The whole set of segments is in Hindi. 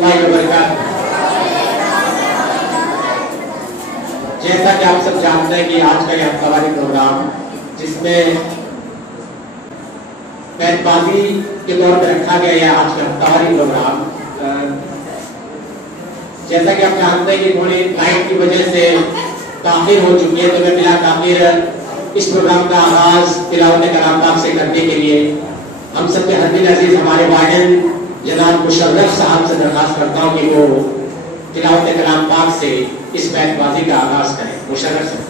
रहमतुल्लाहि व बरकातुहू। जैसा कि आप सब जानते हैं कि आज का यह हफ्तावारी प्रोग्राम, जिसमें बैतबाजी के तौर पर रखा गया है आज का हफ्तावारी प्रोग्राम, जैसा कि आप जानते हैं कि थोड़ी लाइट की वजह से ताखिर हो चुकी है, तो मैं बिला ताखिर इस प्रोग्राम का आगाज तिलावत कलाम पाक से करने के लिए हम सबके हदील अजीज हमारे वार्डन जनाब मुशर्रफ साहब से दरख्वास्त करता हूँ कि वो तिलावत कलाम पाक से इस बैतबाजी का आगाज करें। मुशर्रफ साहब।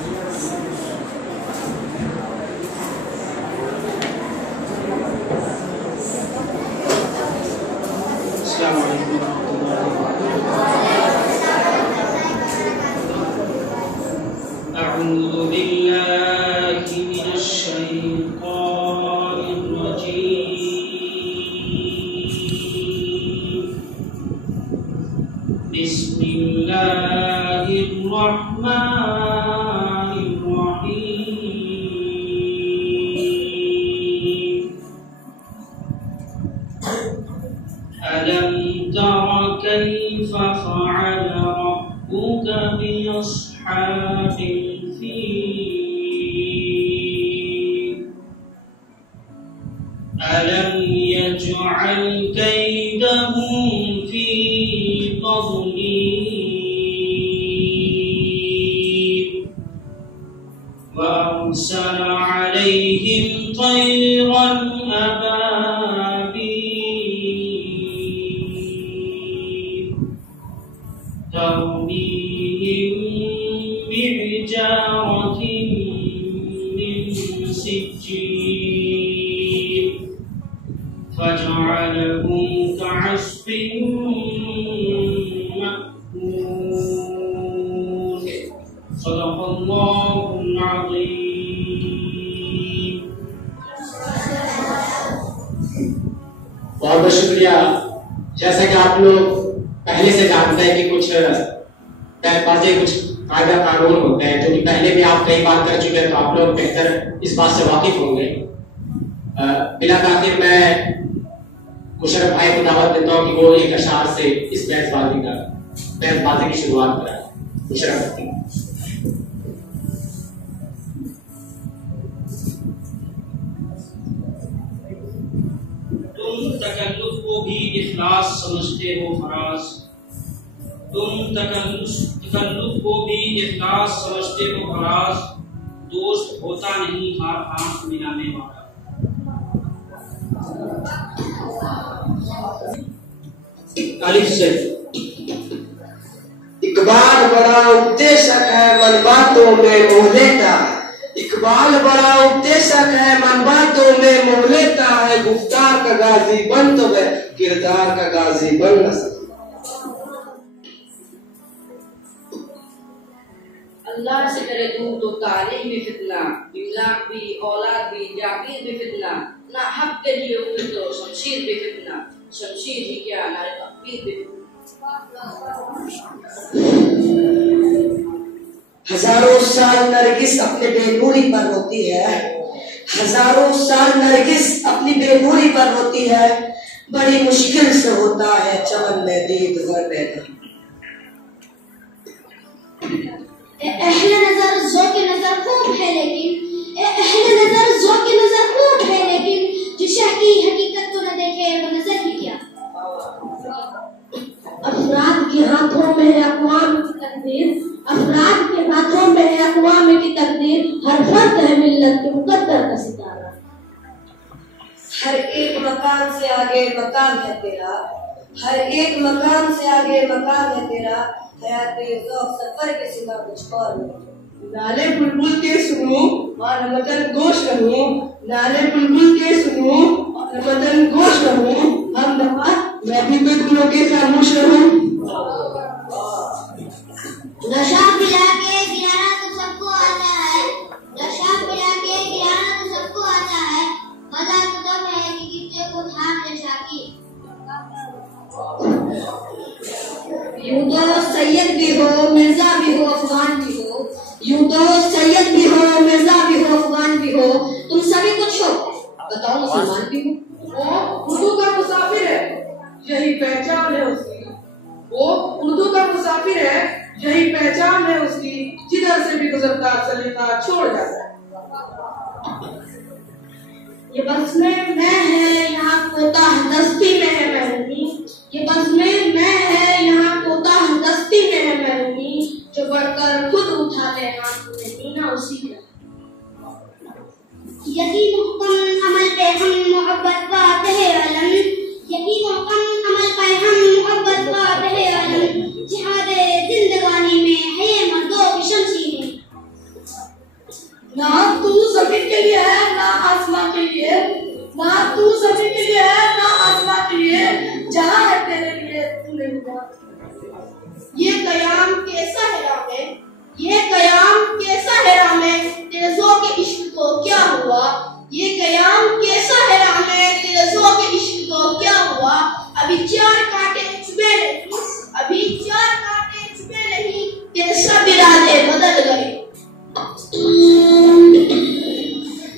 बहुत बहुत शुक्रिया। जैसा कि आप लोग पहले से जानते हैं कि कुछ बैतबाजी कुछ कायदा कानून होते हैं, जो कि पहले भी आप कई बार कर चुके हैं, तो आप लोग बेहतर इस बात से वाकिफ होंगे। बिला ताखिर मैं मुशर्रफ भाई को दावत देता हूँ कि वो एक अशार से इस बैतबाजी की शुरुआत कराए। मुशर्रफ तकल्लुफ को भी इखलास समझते हो फराज, तुम तकल्लुफ को भी इखलास समझते हो फराज, दोस्त होता नहीं हर आंख मिलाने वाला। अलिफ से इकबाल बड़ा उपदेशक है, मन बातों में मोह लेता है। इकबाल बड़ा उपदेशक है, मन बातों में मोह लेता है। गुफ्तार का गाजी बन तो गए, किरदार का गाजी बन न सका। अल्लाह से करे दूर तो तालीम भी फितना, इमलाक भी, औलाद भी, जाकिर भी फितना। ना हक के लिए उठे तो शमशीर भी फितना, शमशीर ही क्या नारे तकबीर भी फितना। हजारों साल नरगिस अपने बेनूरी पर रोती है, हजारों साल नरगिस अपनी बेनूरी पर रोती है। बड़ी मुश्किल से होता है चमन में दीद वरने का। अहले नजर ज़ौक़ नजर खूब है, लेकिन अहले नजर ज़ौक़ नजर खूब है, लेकिन जो शह की हकीकत को न देखे वो नजर ही क्या। अफराद के हाथों में है अक़वाम की तकदीर, अफराद के हाथों में है अक़वाम की तकदीर। हर फर्द है मिल्लत के मुक़द्दर का सितारा। हर एक मकान से आगे मकान है तेरा, हर एक मकान से आगे मकान है तेरा। हयाते ज़ौक़ सफर के सिवा कुछ और नहीं। नाले बुलबुल के सुनूं और मदन गोश कहूं, नाले बुलबुल के सुनूं और मदन गोश कहूं। हम दफा मैं भी गुलगुलों के खामोश रहूं। नशा पिला के गिराना तो सबको आता है, नशा पिला के गिराना तो सबको आता है। मजा तो तब है कि कितने को थाम नशा की। यूं तो सैयद भी हो, मिर्जा भी हो, अफगान भी हो। यूं तो सैयद भी हो, मिर्जा भी हो, अफगान भी हो। तुम सभी कुछ हो, बताओ मुसलमान भी हो। वो उर्दू का मुसाफिर है, यही पहचान है उसकी। मुसाफिर है, यही पहचान है उसकी, जिधर से भी गुजरता चलता छोड़ जाता है। ये बस में मैं है, यहाँ कोताह दस्ती में है महरूमी। ये बस में मैं है, यहाँ कोताह दस्ती में है महरूमी। जो बढ़कर खुद उठा ले हाथ में नीना उसी का। यकीन हुक्म अमल पे हम मोहब्बत का दहे अलम, यकीन हुक्म अमल पे हम मोहब्बत का दहे अलम। जिहादे जिंदगानी में है ये मर्दों की शमशीरें। ना तू जमीन के लिए है ना आसमां के लिए, ना तू जमीन के लिए है ना आसमां के लिए, जहां है तेरे लिए तू नहीं हुआ। ये कयाम कैसा है रामे, ये कयाम कैसा है रामे, तेजों के इश्क को क्या हुआ। ये कयाम कैसा है रामे, तेजों के इश्क को क्या हुआ। अभी चार कांटे चुभे नहीं, अभी चार कांटे चुभे नहीं, तेरे सब इरादे बदल गए।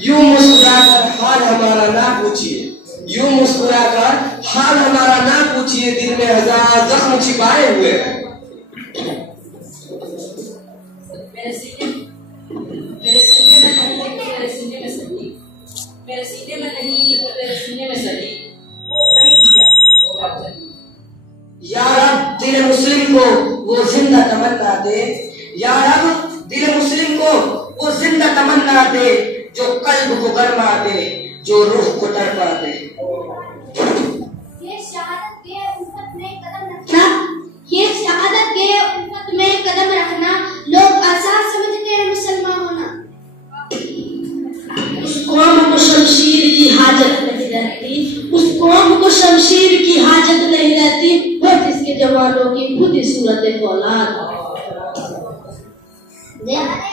यूं मुस्कुराकर हाल हमारा ना पूछिए, यूं मुस्कुराकर हाल हमारा ना पूछिए, दिल में हजार जख्म छिपाए हुए हैं। मेरे सीने में नहीं तो मेरे सीने में सही, मेरे सीने में नहीं तो तेरे सीने में सही, वो कहीं किया वो बात नहीं। या रब दिल मुस्लिम को वो जिंदा तमन्ना दे, या रब दिल मुस्लिम को वो जिंदा तमन्ना दे, जो कल्ब को गरमा दे, जो रूह को तड़पा दे। ये शहादत के उम्मत में कदम रखना, ये शहादत के उम्मत में कदम रखना, लोग आसान समझते हैं मुसलमान होना। उस कौम को शमशीर की हाजत नहीं रहती, उस कौम को शमशीर की हाजत नहीं रहती, वो जिसके जवानों की खुद ही सूरत औलाद। यारे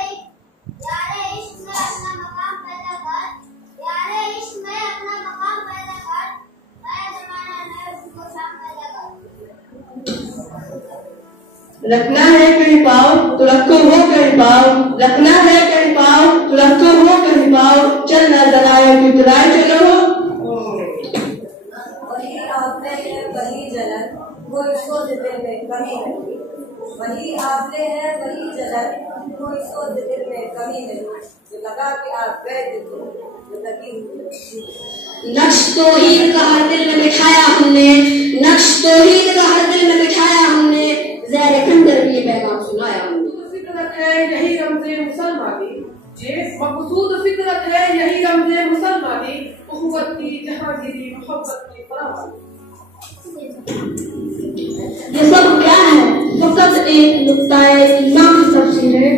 इश्क में अपना मकाम पैदा कर, यारे इश्क में अपना मकाम पैदा कर, नया जमाना नया उसको शाम पैदा कर। रखना है कहीं पाँव तो रखो हो कहीं पाँव, रखना है कहीं पाँव तो रखो हो कहीं पाँव, चलना जलाए टुकराए चलो। वही आप में है वही जलन, कोई सोच दिल में कमी नहीं, वही आप में है वही जलन, कोई सोच दिल में कमी नहीं, जो लगा कि आप गए थे जो लगी हुई। नक्श तौहीद का हर दिल में बिठाया हमने, नक्श तौहीद का हर दिल में बिठाया हमने, ज़हर खंजर भी पैगाम सुनाया हमने। फितरत है यही रमज़े मुसलमानी, ये मकसूद फितरत है यही रमज़े मुसलमानी, उखुवत की जहांगीरी मोहब्बत की फरावानी। ये सब क्या है, फकत एक नुक्ताए ईमान की तफसीर है।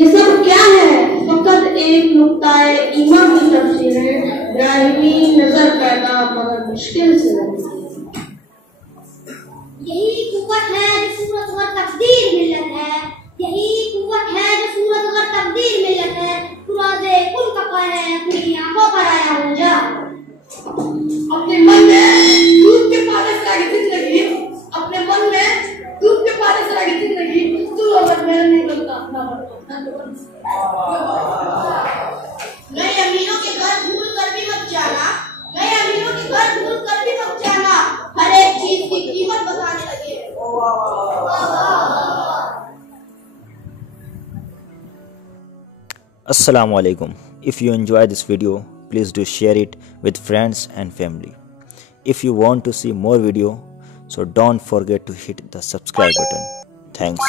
ये सब क्या है, फकत एक नुक्ताए ईमान की तफसीर है। इब्राहिमी नजर पैदा मगर मुश्किल से नहीं। यही कुव्वत है जो सूरत और तकदीर मिलत है, यही कुव्वत है जो सूरत और तकदीर मिलत है। कुराज़े कुल का है अपनी आंखों पर आया हूँ जा। अपने मन में दूध के पानी से लगी जिंदगी, अपने मन में दूध के पानी से लगी जिंदगी, तू अगर मेरा नहीं बनता अपना बनता। नए अमीरों के घर भूल कर भी मत जाना, नए अमीरों के घर भूल कर भी मत जाना, हर एक चीज की कीमत बताने लगे। Assalamu alaikum. If you enjoy this video, please do share it with friends and family. If you want to see more video, so don't forget to hit the subscribe button. Thanks.